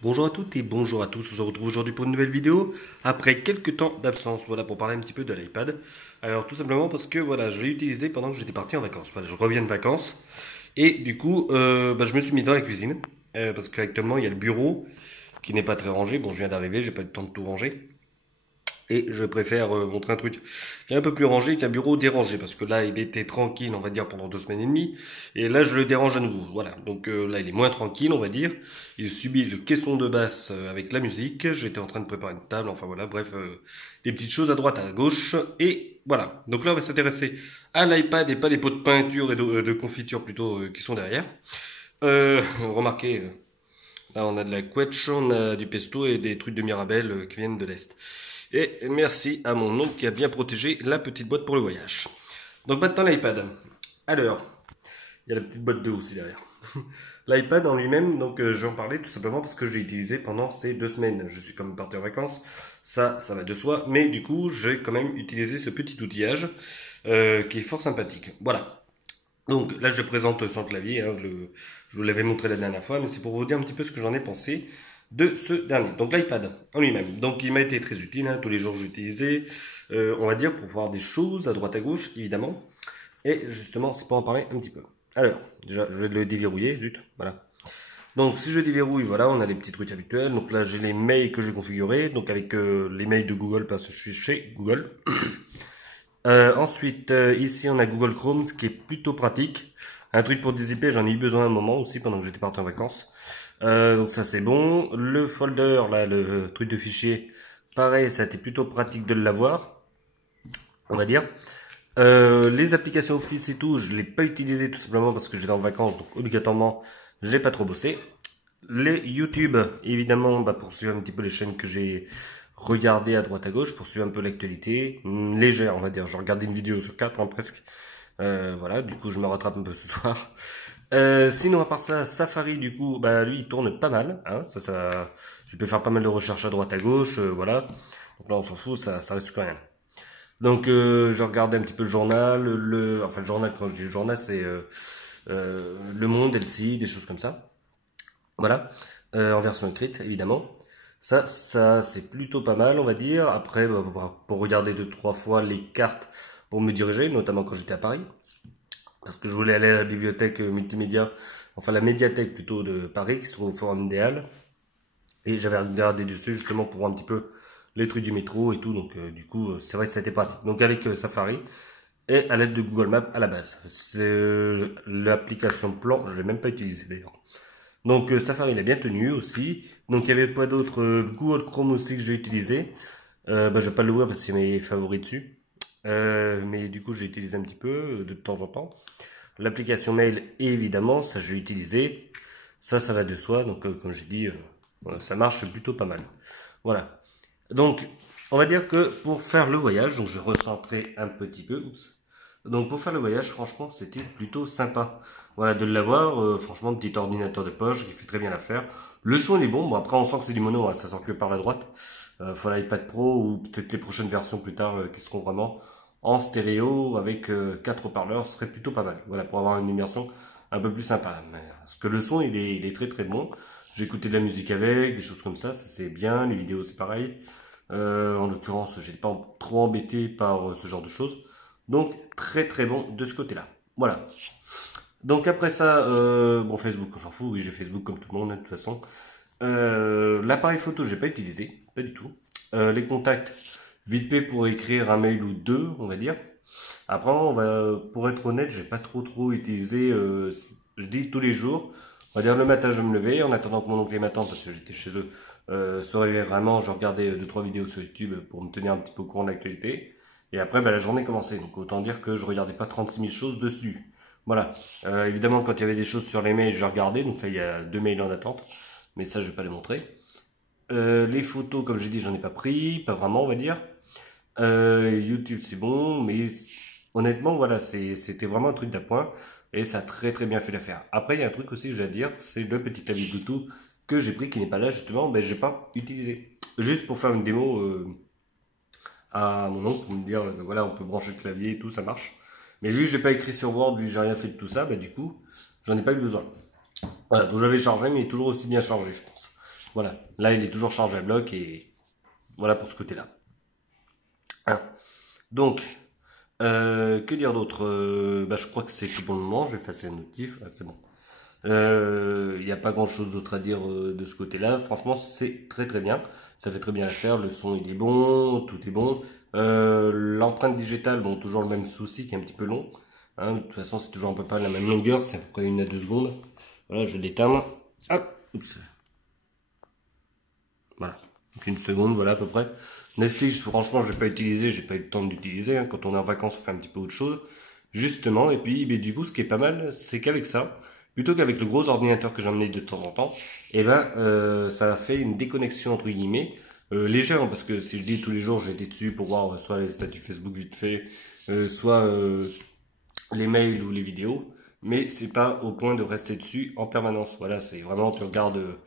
Bonjour à toutes et bonjour à tous, on se retrouve aujourd'hui pour une nouvelle vidéo après quelques temps d'absence, voilà, pour parler un petit peu de l'iPad. Alors tout simplement parce que voilà, je l'ai utilisé pendant que j'étais parti en vacances, voilà, je reviens de vacances et du coup je me suis mis dans la cuisine parce qu'actuellement il y a le bureau qui n'est pas très rangé, bon je viens d'arriver, j'ai pas eu le temps de tout ranger. Et je préfère montrer un truc qui est un peu plus rangé qu'un bureau dérangé, parce que là, il était tranquille, on va dire, pendant 2 semaines et demie, et là, je le dérange à nouveau. Voilà, donc là, il est moins tranquille, on va dire. Il subit le caisson de basse avec la musique. J'étais en train de préparer une table, enfin voilà, bref, des petites choses à droite, à gauche, et voilà. Donc là, on va s'intéresser à l'iPad et pas les pots de peinture et de confiture plutôt qui sont derrière. Remarquez, là, on a de la quetch, on a du pesto et des trucs de Mirabelle qui viennent de l'Est. Et merci à mon oncle qui a bien protégé la petite boîte pour le voyage. Donc maintenant l'iPad. Alors, il y a la petite boîte de aussi derrière. L'iPad en lui-même, donc j'en parlais tout simplement parce que je l'ai utilisé pendant ces 2 semaines. Je suis quand même parti en vacances, ça va de soi. Mais du coup, j'ai quand même utilisé ce petit outillage qui est fort sympathique. Voilà. Donc là, je présente son clavier. Hein, je vous l'avais montré la dernière fois, mais c'est pour vous dire un petit peu ce que j'en ai pensé de ce dernier. Donc l'iPad en lui-même. Donc il m'a été très utile. Hein, tous les jours, j'utilisais, on va dire, pour voir des choses à droite à gauche, évidemment. Et justement, c'est pour en parler un petit peu. Alors, déjà, je vais le déverrouiller, zut, voilà. Donc si je déverrouille, voilà, on a les petits trucs habituels. Donc là, j'ai les mails que j'ai configurés, donc avec les mails de Google parce que je suis chez Google. Ensuite, ici on a Google Chrome, ce qui est plutôt pratique. Un truc pour dézipper, j'en ai eu besoin un moment aussi pendant que j'étais parti en vacances. Donc ça c'est bon. Le folder, là, le truc de fichier, pareil, ça a été plutôt pratique de l'avoir, on va dire. Les applications Office et tout, je ne l'ai pas utilisé tout simplement parce que j'étais en vacances, donc obligatoirement, j'ai pas trop bossé. Les YouTube, évidemment, bah, pour suivre un petit peu les chaînes que j'ai regardées à droite à gauche, pour suivre un peu l'actualité, légère, on va dire. J'ai regardé une vidéo sur 4, hein, presque. Voilà, du coup, je me rattrape un peu ce soir. Sinon, à part ça, Safari, du coup, bah, lui, il tourne pas mal. Hein, je peux faire pas mal de recherches à droite à gauche, voilà. Donc là, on s'en fout, ça reste quand même. Donc, je regardais un petit peu le journal, enfin, le journal, quand je dis le journal, c'est Le Monde, LCI, des choses comme ça. Voilà, en version écrite, évidemment. Ça c'est plutôt pas mal, on va dire. Après, pour regarder 2, 3 fois les cartes pour me diriger, notamment quand j'étais à Paris, parce que je voulais aller à la bibliothèque multimédia, enfin la médiathèque plutôt de Paris, qui se trouve au Forum Idéal. Et j'avais regardé dessus justement pour voir un petit peu les trucs du métro et tout. Donc du coup, c'est vrai que ça a été pratique. Donc avec Safari et à l'aide de Google Maps à la base. C'est l'application plan, je l'ai même pas utilisé d'ailleurs. Donc Safari il a bien tenu aussi. Donc il y avait pas d'autre, Google Chrome aussi que j'ai utilisé. Bah, je vais pas le voir parce que c'est mes favoris dessus. Mais du coup j'ai utilisé un petit peu de temps en temps. L'application mail évidemment, ça j'ai utilisé. Ça va de soi. Donc comme j'ai dit, voilà, ça marche plutôt pas mal. Voilà. Donc on va dire que pour faire le voyage, donc je vais recentrer un petit peu. Oups. Donc pour faire le voyage, franchement, c'était plutôt sympa. Voilà, de l'avoir, franchement, petit ordinateur de poche qui fait très bien l'affaire. Le son il est bon, bon après on sent que c'est du mono, hein, ça sent que par la droite. Faut l'iPad Pro ou peut-être les prochaines versions plus tard qui seront vraiment en stéréo avec 4 haut-parleurs, ce serait plutôt pas mal. Voilà, pour avoir une immersion un peu plus sympa. Parce que le son il est très très bon. J'ai écouté de la musique avec, des choses comme ça c'est bien, les vidéos c'est pareil. En l'occurrence, j'étais pas trop embêté par ce genre de choses. Donc très très bon de ce côté-là. Voilà. Donc après ça, bon Facebook, on s'en fout, oui j'ai Facebook comme tout le monde hein, de toute façon. L'appareil photo, j'ai pas utilisé, pas du tout. Les contacts, vite fait pour écrire un mail ou deux, on va dire. Après, pour être honnête, j'ai pas trop utilisé, je dis tous les jours. On va dire le matin, je me levais en attendant que mon oncle et ma tante, parce que j'étais chez eux, se réveillaient vraiment. Je regardais 2, 3 vidéos sur YouTube pour me tenir un petit peu au courant de l'actualité. Et après, bah, la journée commençait. Donc autant dire que je regardais pas 36 000 choses dessus. Voilà. Évidemment, quand il y avait des choses sur les mails, je regardais. Donc là, il y a 2 mails en attente. Mais ça, je vais pas les montrer. Les photos, comme j'ai dit, j'en ai pas pris. Pas vraiment, on va dire. YouTube, c'est bon. Mais honnêtement, voilà, c'était vraiment un truc d'appoint. Et ça a très très bien fait l'affaire. Après, il y a un truc aussi que j'ai à dire. C'est le petit clavier Bluetooth que j'ai pris, qui n'est pas là, justement. Ben, j'ai pas utilisé. Juste pour faire une démo à mon oncle pour me dire voilà on peut brancher le clavier et tout ça marche, mais vu que j'ai pas écrit sur Word, vu que j'ai rien fait de tout ça, bah du coup j'en ai pas eu besoin. Voilà, donc j'avais chargé mais toujours aussi bien chargé je pense. Voilà, là il est toujours chargé à bloc et voilà pour ce côté-là. Hein. Donc, que dire d'autre? Bah, je crois que c'est tout pour le moment, je vais effacer le notif, c'est bon. Il n'y a pas grand chose d'autre à dire de ce côté-là. Franchement, c'est très très bien. Ça fait très bien l'affaire. Le son il est bon, tout est bon. L'empreinte digitale, bon, toujours le même souci qui est un petit peu long. Hein, de toute façon, c'est toujours un peu pas la même longueur. C'est à peu près 1 à 2 secondes. Voilà, je l'éteins. Hop. Oups. Voilà. Donc 1 seconde, voilà à peu près. Netflix, franchement, je l'ai pas utilisé. J'ai pas eu le temps d'utiliser. Hein. Quand on est en vacances, on fait un petit peu autre chose. Justement. Et puis, mais du coup, ce qui est pas mal, c'est qu'avec ça, plutôt qu'avec le gros ordinateur que j'emmenais de temps en temps, et ben ça a fait une déconnexion entre guillemets légère, hein, parce que si je dis tous les jours j'étais dessus pour voir soit les statuts Facebook vite fait, soit les mails ou les vidéos, mais c'est pas au point de rester dessus en permanence. Voilà, c'est vraiment tu regardes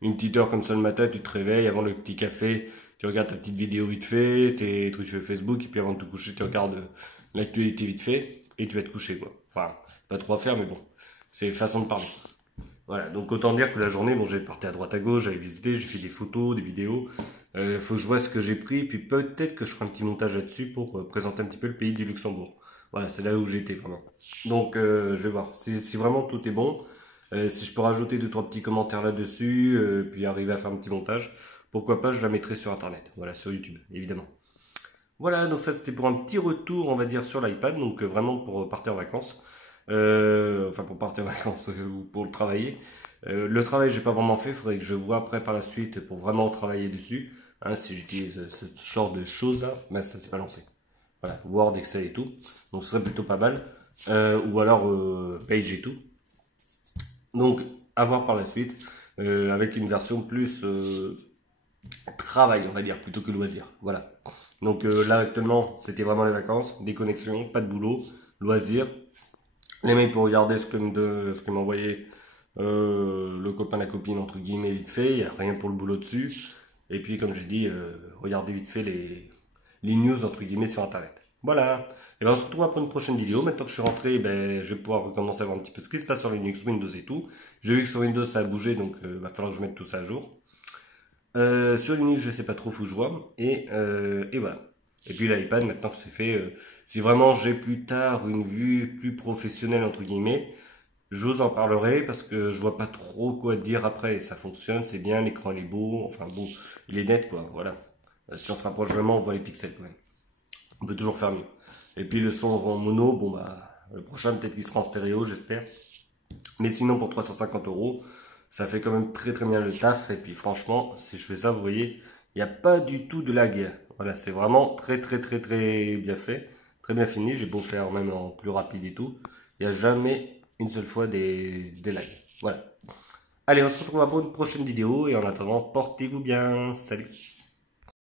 une petite heure comme ça le matin, tu te réveilles avant le petit café, tu regardes ta petite vidéo vite fait, tes trucs sur Facebook, et puis avant de te coucher tu regardes l'actualité vite fait et tu vas te coucher quoi. Enfin, pas trop à faire mais bon. C'est façon de parler. Voilà, donc autant dire que la journée, bon, j'ai parti à droite à gauche, j'avais visité, j'ai fait des photos, des vidéos. Faut que je vois ce que j'ai pris, puis peut-être que je ferai un petit montage là-dessus pour présenter un petit peu le pays du Luxembourg. Voilà, c'est là où j'ai été vraiment. Donc je vais voir si vraiment tout est bon. Si je peux rajouter 2-3 petits commentaires là-dessus, puis arriver à faire un petit montage, pourquoi pas, je la mettrai sur internet. Voilà, sur YouTube, évidemment. Voilà, donc ça c'était pour un petit retour, on va dire, sur l'iPad, donc vraiment pour partir en vacances. Enfin pour partir en vacances ou pour le travailler. Le travail j'ai pas vraiment fait, il faudrait que je vois après par la suite pour vraiment travailler dessus. Hein, si j'utilise ce genre de choses là, mais ça s'est pas lancé. Voilà, Word, Excel et tout. Donc ce serait plutôt pas mal. Ou alors Page et tout. Donc à voir par la suite. Avec une version plus travail, on va dire, plutôt que loisir. Voilà. Donc là actuellement, c'était vraiment les vacances, déconnexion, pas de boulot, loisir. Les mails pour regarder ce que m'a envoyé le copain, la copine, entre guillemets, vite fait. Il n'y a rien pour le boulot dessus. Et puis, comme j'ai dit, regardez vite fait les news, entre guillemets, sur Internet. Voilà. Et ben, on se retrouve pour une prochaine vidéo. Maintenant que je suis rentré, ben, je vais pouvoir recommencer à voir un petit peu ce qui se passe sur Linux, Windows et tout. J'ai vu que sur Windows, ça a bougé, donc va falloir que je mette tout ça à jour. Sur Linux, je sais pas trop où je vois. Et voilà. Et puis l'iPad, maintenant que c'est fait, si vraiment j'ai plus tard une vue plus professionnelle, entre guillemets, j'ose en parlerai parce que je vois pas trop quoi dire après. Ça fonctionne, c'est bien, l'écran il est beau, enfin bon, il est net quoi, voilà. Si on se rapproche vraiment, on voit les pixels quand même. On peut toujours faire mieux. Et puis le son en mono, bon bah, le prochain peut-être qu'il sera en stéréo, j'espère. Mais sinon pour 350 €, ça fait quand même très très bien le taf. Et puis franchement, si je fais ça, vous voyez, il n'y a pas du tout de lag. Voilà, c'est vraiment très très très très bien fait, très bien fini. J'ai beau faire même en plus rapide et tout, il n'y a jamais une seule fois des lags. Voilà. Allez, on se retrouve pour une prochaine vidéo et en attendant, portez-vous bien. Salut!